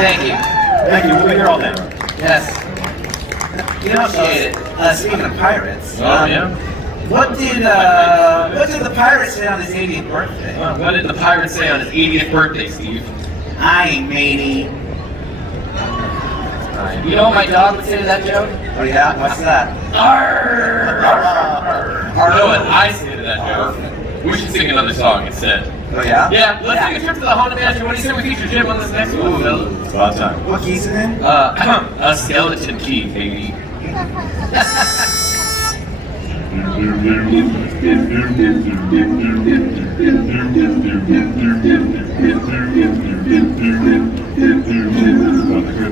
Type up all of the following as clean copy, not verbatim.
Thank you. Thank you. We'll be here all day. Yes. You know, Appreciate speaking of pirates, Yeah. what did the pirates say on his 80th birthday? What did the pirate say on his 80th birthday, Steve? Aye, matey. You know what my dog would say to that joke? Oh yeah, what's that? Arr! You know what I say to that joke? We should sing another song instead. Oh yeah? Yeah, let's take a trip to the Haunted Mansion. What do you say we feature Jim on this next one, Phil? It's about time. What key's it in? A skeleton key, baby.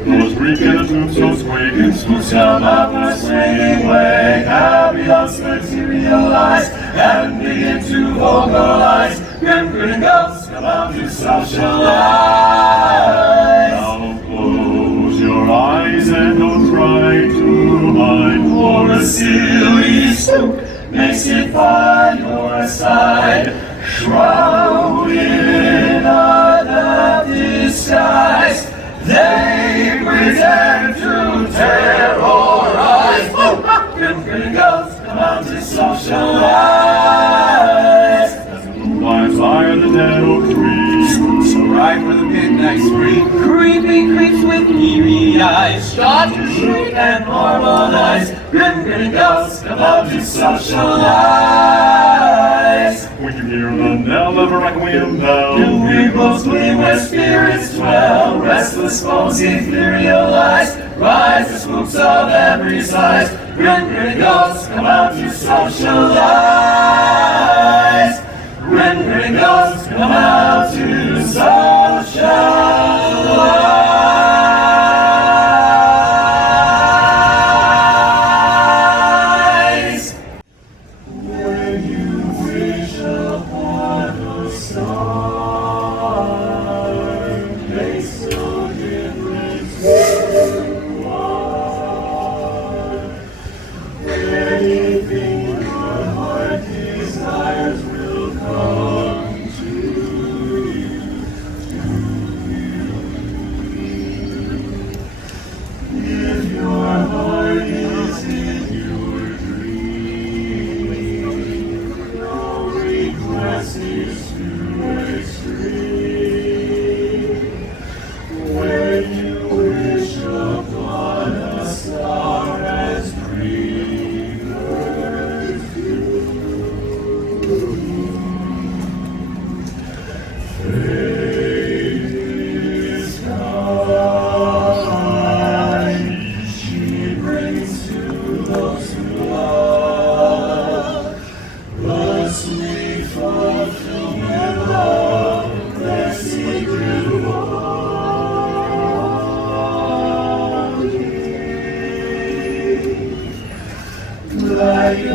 Those weekends move so squeaking, smooth sound of a swinging way. Happy us materialize and begin to vocalize. Grim ghosts come out to socialize. Now close your eyes and don't try to hide, for a silly spook makes it by your side, shrouded in a disguise. They pretend to terrorize. Grim ghosts come out to socialize. As the moonlight fire the dead oak trees, So ride for the midnight spree. creepy creeps with eerie eyes start to shriek and harmonize. Grim ghosts come out to socialize. When you hear the knell of a requiem bell, new rainbows gleam where spirits dwell. Restless bones etherealize, rise the spooks of every size. Grim ghosts come out to socialize. Grim ghosts come out to socialize. When you wish upon a star, makes no difference who you are. Anything your heart desires will come to you. If your heart is in your dream, no request is too extreme. When you wish upon a star as dreamers do, fate is kind. She brings to those who love the sweet fulfillment of their secret longing. Like a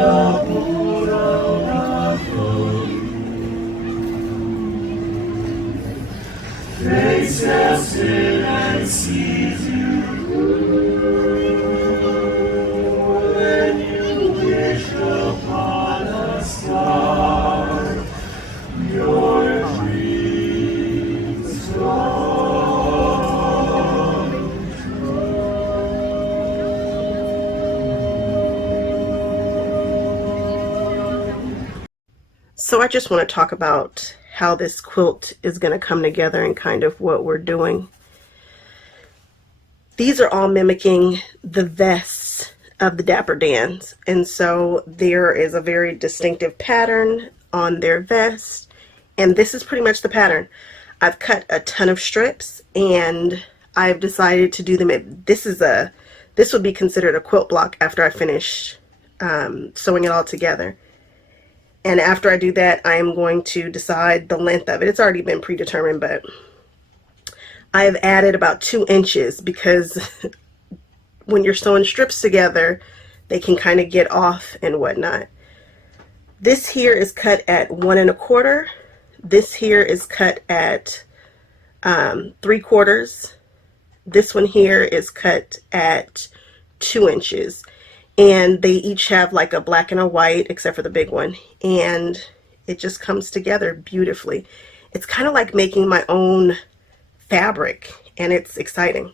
fate steps in and sees you when you wish upon a star. Your dreams come So I just want to talk about how this quilt is going to come together and kind of what we're doing. These are all mimicking the vests of the Dapper Dans, and so there is a very distinctive pattern on their vest, and this is pretty much the pattern. I've cut a ton of strips and I've decided to do them this would be considered a quilt block after I finish sewing it all together. And after I do that, I am going to decide the length of it. It's already been predetermined, but I have added about 2 inches because when you're sewing strips together, they can kind of get off and whatnot. This here is cut at 1 1/4. This here is cut at 3/4. This one here is cut at 2 inches. And they each have like a black and a white, except for the big one, and it just comes together beautifully. It's kind of like making my own fabric, and it's exciting.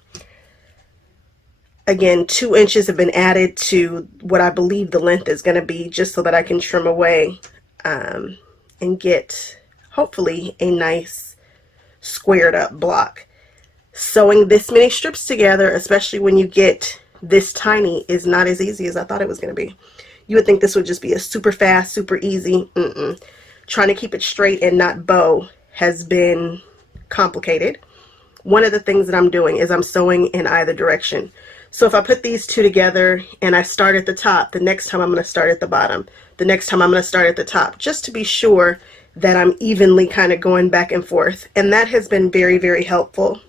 Again, 2 inches have been added to what I believe the length is going to be, just so that I can trim away and get hopefully a nice squared up block. Sewing this many strips together, especially when you get this tiny, is not as easy as I thought it was going to be. You would think this would just be a super fast, super easy. Trying to keep it straight and not bow has been complicated. One of the things that I'm doing is I'm sewing in either direction. So if I put these two together and I start at the top, the next time I'm going to start at the bottom. The next time I'm going to start at the top, just to be sure that I'm evenly kind of going back and forth. And that has been very, very helpful.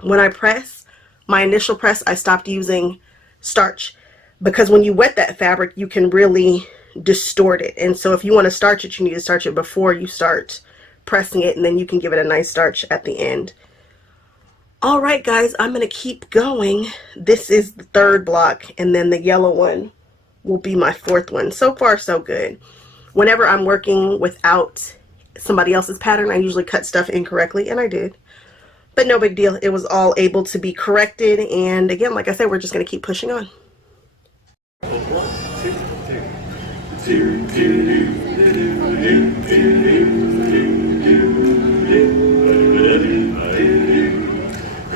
When I press, my initial press, I stopped using starch, because when you wet that fabric, you can really distort it. And so if you want to starch it, you need to starch it before you start pressing it, and then you can give it a nice starch at the end. All right, guys, I'm going to keep going. This is the 3rd block, and then the yellow one will be my 4th one. So far, so good. Whenever I'm working without somebody else's pattern, I usually cut stuff incorrectly, and I did. But no big deal. It was all able to be corrected, and again, like I said, we're just going to keep pushing on.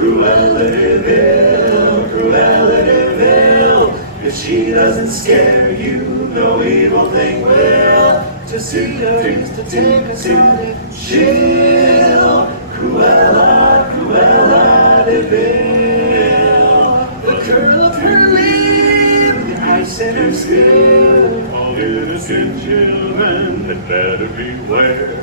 Cruella de Vil, Cruella de Vil. If she doesn't scare you, no evil thing will. To see her is to take a solid chill. Cruella, Cruella de Vil. The curl of her lip, the ice in her skin. All innocent children had better beware.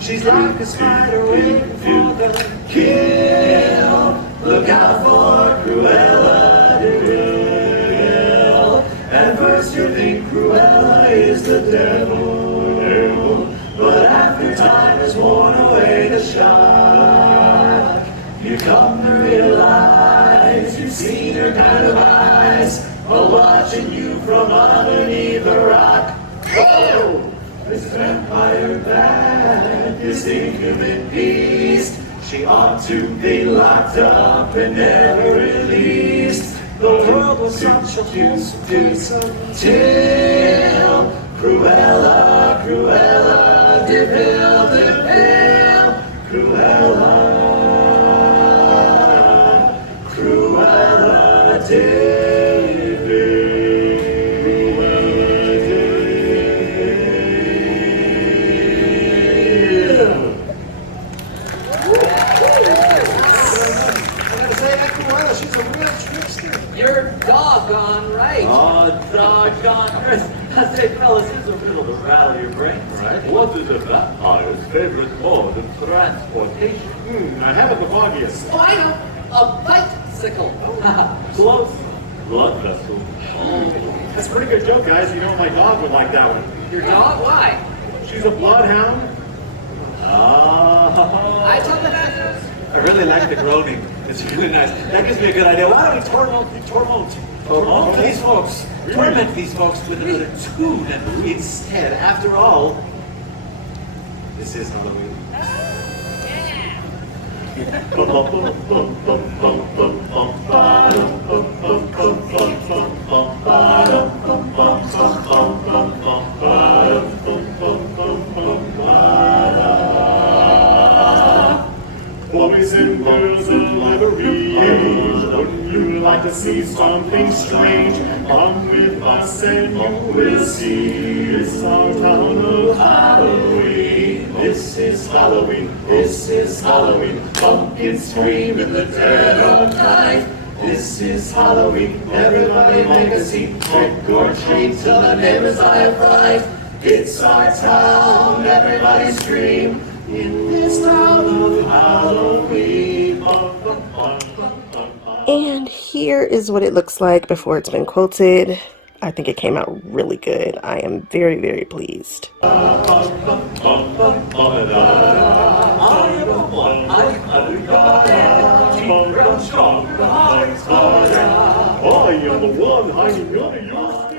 She's like a spider waiting for the kill. Look out for Cruella de Vil. At first you think Cruella is the devil, but after time has worn away the shock, you come to realize you've seen her kind of eyes while watching you from underneath a rock. Oh! This vampire bat, this incubate beast, she ought to be locked up and never released. The world was such a wholesome tale. Cruella, Cruella de Vil, de Vil. Cruella, Cruella de Vil. You're doggone right. Oh, doggone right. I say, fellas, here's a riddle to rattle your brain, right? What is a vampire's favorite mode of transportation? I haven't the foggiest. Oh, I know. A bicycle. Close. Blood vessel. That's a pretty good joke, guys. You know my dog would like that one. Your dog? Why? She's a bloodhound. I told you that. I really like the groaning. It's really nice. That gives me a good idea. Why don't we torment these folks? Torment these folks with another tune instead. After all, this is Halloween. Boys and girls of every age, wouldn't you like to see something strange? Come with us and you will see. It's our town of Halloween. This is Halloween. This is Halloween. Pumpkins scream in the dead of night. This is Halloween. Everybody make a scene. Trick or treat till the neighbors die of fright. It's our town. Everybody scream. In this town of Halloween. And here is what it looks like before it's been quilted. I think it came out really good. I am very, very pleased. I am the one hiding under your skin.